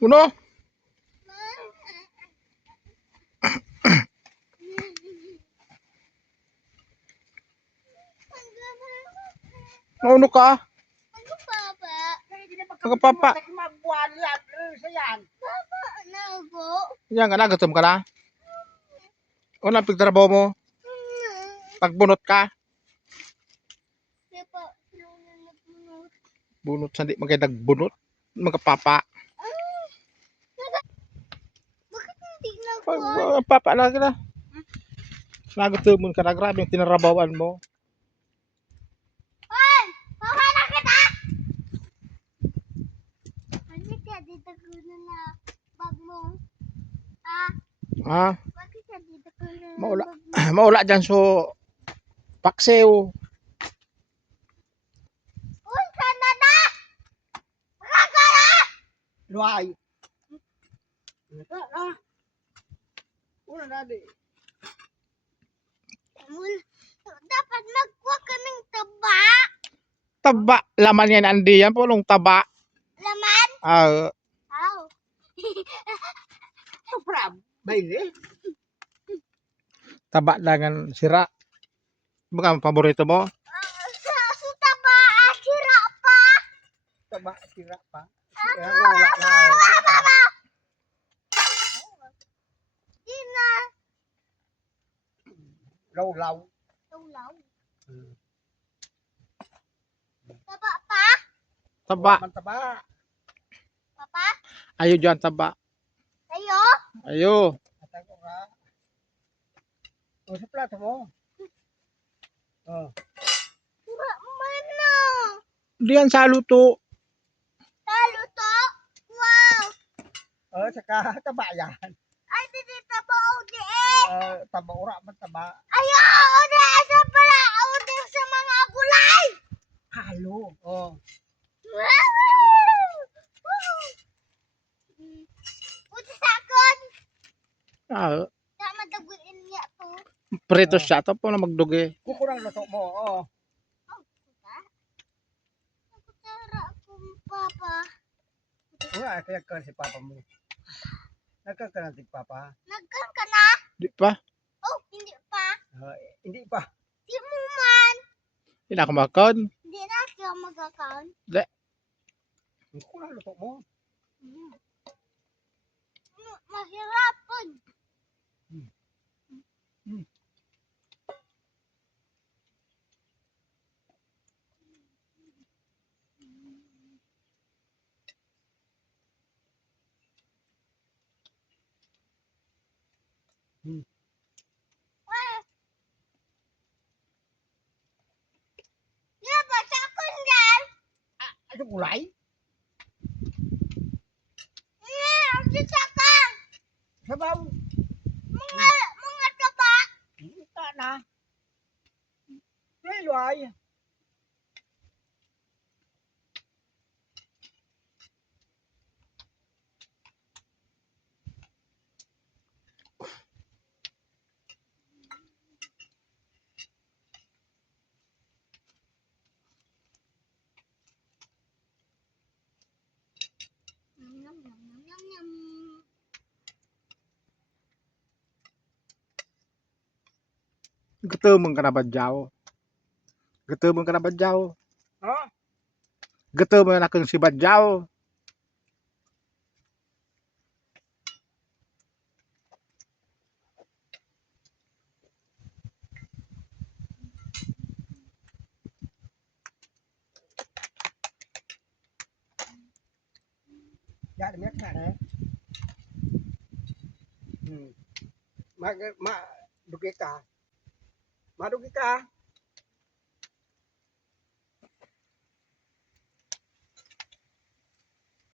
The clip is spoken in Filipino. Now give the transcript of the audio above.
Uno? Nauno ka? Ano papa? Papa. Papa, nago. Yan ka na, gutom ka na? Wala pagtrabaho mo? Pagbunot ka? Papa, nagbunot. Bunot sa di magay nagbunot? Mga papa. Bakit hindi Pag nagkuhan? papa na ka na. Nagutomon ka na, grabe yung tinarabawan mo. Hoy! Papa na kita! Bakit ka dito kuno na bag mo? Ah? Ha? Bakit ka dito kuno na Maula. bag mo? Maula dyan so paksew. Uy, sana na! Makakala! Luay. Una na di. Dapat magkuha ka ng taba. Taba. Laman yan, andi yan. Pulong taba. Laman? Ah, Aw. Sobra. Baile. taba dengan sira. Baka ang paborito mo? Sa taba, sira pa. Taba sira pa. Apa? Wala na. Ina. Law-law. Tulaw. Taba pa? Taba. Man taba. Papa? Ayo dyan, taba. Ayo? Ayo. Atay ko ka. O sa plato mo. Oh. Mana? Diyan sa luto. Talo to? Wow. Saka taba yan. Ay, hindi taba udi eh. Taba ura man taba. Ayo, udi asa pala. Udi sa mga gulay. Halo. Oh. Udi sa akon. Ah, Sa madaguin niya to. prito siya. Ito po na magdugi. Kukurang luto mo. Oh. Nakutara akong papa. Wala kaya ka si papa mo. Nagkakaroon si papa. Nagkan ka na? Di pa. Oh, hindi pa. Hindi pa. Di mo man. Hindi na ako makon. Hindi na siya mag-account. Kukurang luto mo. Mahirapan. Di ba sa akon dyan? Ano gulay? Ang sisakang. Sabaw. Mga taba. Hindi na. Luay. Yum, yum, yum, yum, yum. Gutomon ka na ba dyaw? Gutomon ka na ba dyaw? Ha? Gutomon na kung si Badyaw. Dạ được biết này. Mà dugi ka. Ma dugi ka.